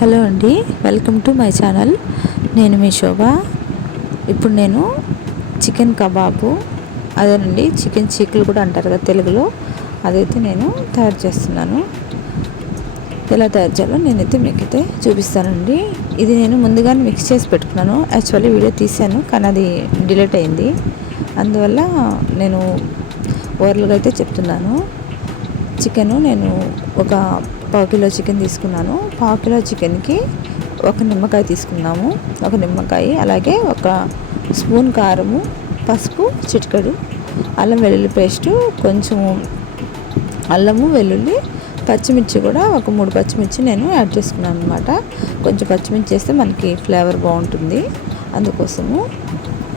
Hello అండి welcome to my channel. నేను మీ శోభ. ఇప్పుడు నేను చికెన్ కబాబు అదేనండి చికెన్ చీకులు కూడా అంటారు కదా తెలుగులో. అదైతే నేను తయారు చేస్తున్నాను. ఎలా తయారు చేయాలో నేనైతే మీకైతే చూపిస్తానండి. ఇది నేను ముందుగానే మిక్స్ చేసి పెట్టుకున్నాను. యాక్చువల్లీ వీడియో తీశాను కానీ అది డిలీట్ అయింది. అందువల్ల నేను ఓవర్లుగా అయితే చెప్తున్నాను. చికెను నేను ఒక పావు కిలో చికెన్ తీసుకున్నాను. పావు కిలో చికెన్కి ఒక నిమ్మకాయ తీసుకున్నాము ఒక నిమ్మకాయ అలాగే ఒక స్పూన్ కారము పసుపు చిటికడు అల్లం వెల్లుల్లి పేస్టు కొంచెము అల్లము వెల్లుల్లి పచ్చిమిర్చి కూడా ఒక మూడు పచ్చిమిర్చి నేను యాడ్ చేసుకున్నాను అనమాట కొంచెం పచ్చిమిర్చి చేస్తే మనకి ఫ్లేవర్ బాగుంటుంది. అందుకోసము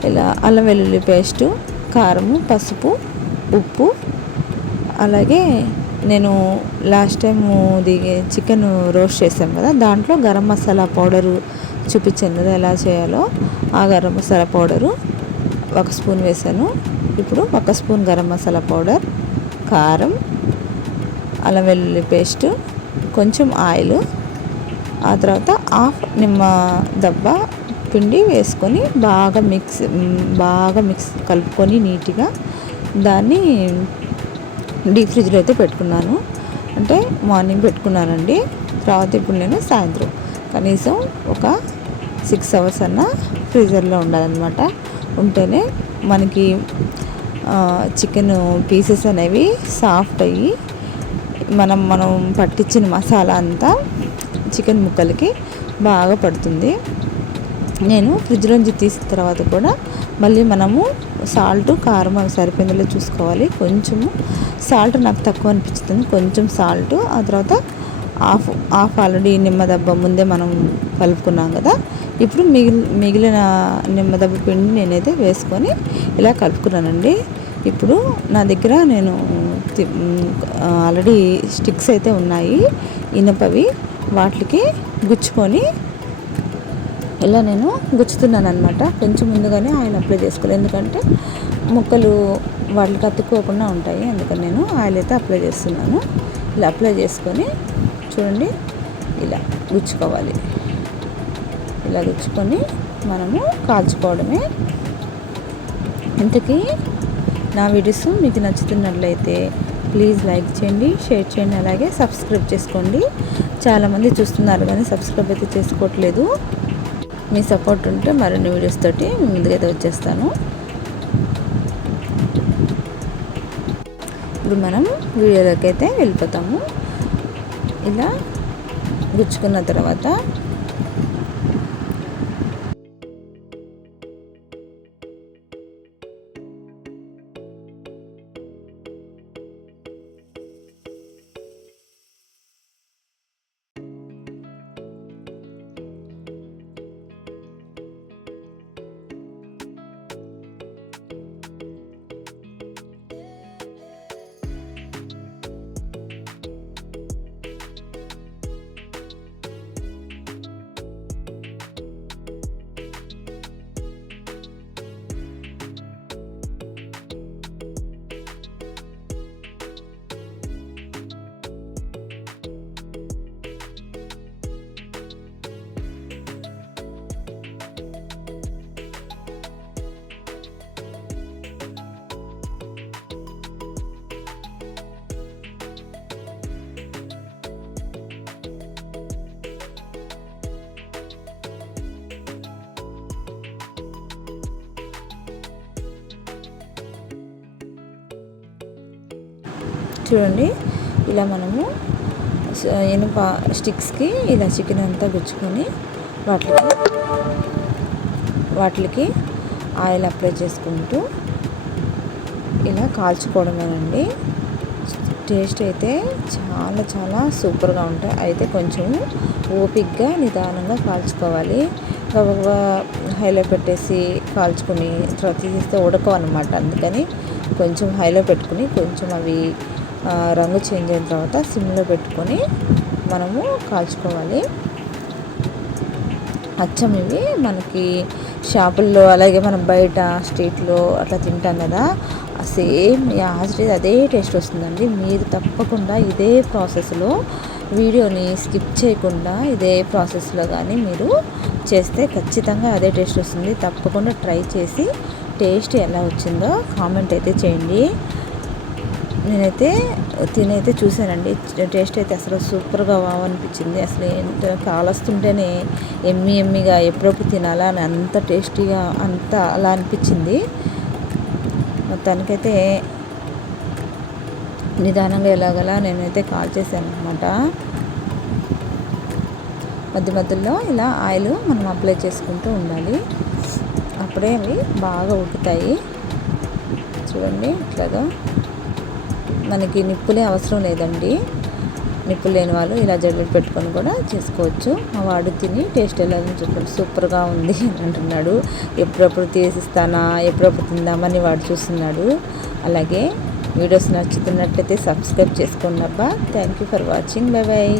ఇలా అల్లం వెల్లుల్లి పేస్టు కారము పసుపు ఉప్పు అలాగే నేను లాస్ట్ టైం దిగే చికెన్ రోస్ట్ చేసాం కదా దాంట్లో గరం మసాలా పౌడరు చూపించాను కదా ఎలా చేయాలో. ఆ గరం మసాలా పౌడరు ఒక స్పూన్ వేసాను ఇప్పుడు ఒక స్పూన్ గరం మసాలా పౌడర్ కారం అల్లం వెల్లుల్లి పేస్ట్ కొంచెం ఆయిల్ ఆ తర్వాత హాఫ్ నిమ్మ దబ్బ పిండి వేసుకొని బాగా మిక్స్ బాగా మిక్స్ కలుపుకొని నీట్గా దాన్ని డీప్ ఫ్రిడ్జ్లో అయితే పెట్టుకున్నాను. అంటే మార్నింగ్ పెట్టుకున్నానండి. తర్వాత ఇప్పుడు నేను సాయంత్రం. కనీసం ఒక సిక్స్ అవర్స్ అన్న ఫ్రీజర్లో ఉండాలన్నమాట. ఉంటేనే మనకి చికెన్ పీసెస్ అనేవి సాఫ్ట్ అయ్యి మనం మనం పట్టించిన మసాలా అంతా చికెన్ ముక్కలకి బాగా పడుతుంది. నేను ఫ్రిడ్జ్లోంచి తీసిన తర్వాత కూడా మళ్ళీ మనము సాల్ట్ కారం అవి సరిపోయిందో చూసుకోవాలి. కొంచెము సాల్ట్ నాకు తక్కువ అనిపిస్తుంది కొంచెం సాల్ట్ ఆ తర్వాత హాఫ్ హాఫ్ ఆల్రెడీ నిమ్మదబ్బ ముందే మనం కలుపుకున్నాం కదా. ఇప్పుడు మిగిలి మిగిలిన నిమ్మదబ్బ పిండి నేనైతే వేసుకొని ఇలా కలుపుకున్నానండి. ఇప్పుడు నా దగ్గర నేను ఆల్రెడీ స్టిక్స్ అయితే ఉన్నాయి. ఇనపవి వాటికి గుచ్చుకొని ఇలా నేను గుచ్చుతున్నాను అనమాట కొంచెం ముందుగానే ఆయిల్ అప్లై చేసుకోలేదు ఎందుకంటే ముక్కలు వాటికి అతుక్కోకుండా ఉంటాయి. అందుకని నేను ఆయిల్ అయితే అప్లై చేస్తున్నాను. ఇలా అప్లై చేసుకొని చూడండి ఇలా గుచ్చుకోవాలి. ఇలా గుచ్చుకొని మనము కాల్చుకోవడమే. ఇంతకీ నా వీడియోస్ మీకు నచ్చుతున్నట్లయితే ప్లీజ్ లైక్ చేయండి షేర్ చేయండి అలాగే సబ్స్క్రైబ్ చేసుకోండి. చాలామంది చూస్తున్నారు కానీ సబ్స్క్రైబ్ అయితే చేసుకోవట్లేదు. మీ సపోర్ట్ ఉంటే మరిన్ని వీడియోస్ తోటి ముందుకైతే వచ్చేస్తాను. ఇప్పుడు మనం వీడియోలోకి అయితే వెళ్ళిపోతాము. ఇలా గుచ్చుకున్న తర్వాత చూడండి. ఇలా మనము ఇనుప స్టిక్స్కి ఇలా చికెన్ అంతా గుచ్చుకొని వాటికి వాటికి ఆయిల్ అప్లై చేసుకుంటూ ఇలా కాల్చుకోవడమేనండి. టేస్ట్ అయితే చాలా చాలా సూపర్గా ఉంటాయి. అయితే కొంచెం ఓపిక్గా నిదానంగా కాల్చుకోవాలి. హైలో పెట్టేసి కాల్చుకొని తర్వాత తీస్తే ఉడకవు అందుకని కొంచెం హైలో పెట్టుకుని కొంచెం అవి రంగు చేంజ్ అయిన తర్వాత సిమ్లో పెట్టుకొని మనము కాల్చుకోవాలి. అచ్చం ఇవి మనకి షాపుల్లో అలాగే మనం బయట స్ట్రీట్లో అట్లా తింటాం కదా సేమ్ యాజ్ అదే టేస్ట్ వస్తుందండి. మీరు తప్పకుండా ఇదే ప్రాసెస్లో వీడియోని స్కిప్ చేయకుండా ఇదే ప్రాసెస్లో కానీ మీరు చేస్తే ఖచ్చితంగా అదే టేస్ట్ వస్తుంది. తప్పకుండా ట్రై చేసి టేస్ట్ ఎలా వచ్చిందో కామెంట్ అయితే చేయండి. నేనైతే తినైతే చూశానండి. టేస్ట్ అయితే అసలు సూపర్గా అనిపించింది అసలు ఏంటో కాలుస్తుంటేనే ఎమ్మి ఎమ్మిగా ఎప్పుడప్పుడు తినాలా అని అంత టేస్టీగా అంత అలా అనిపించింది. మొత్తానికైతే నిదానంగా ఎలాగలా నేనైతే కాల్ చేశాను అనమాట మధ్య మధ్యలో ఇలా ఆయిల్ మనం అప్లై చేసుకుంటూ ఉండాలి. అప్పుడే అవి బాగా ఉడుకుతాయి. చూడండి ఇట్లాగా మనకి నిప్పులే అవసరం లేదండి. నిప్పులు లేని వాళ్ళు ఇలా జల్లెడ పెట్టుకొని కూడా చేసుకోవచ్చు. మా వాడు తిని టేస్ట్ ఎలా చెప్పాడు. సూపర్గా ఉంది అని అంటున్నాడు. ఎప్పుడప్పుడు తీసిస్తానా ఎప్పుడప్పుడు తిందామని వాడు చూస్తున్నాడు. అలాగే వీడియోస్ నచ్చుతున్నట్లయితే సబ్స్క్రైబ్ చేసుకోండి అబ్బా. Thank you for watching bye bye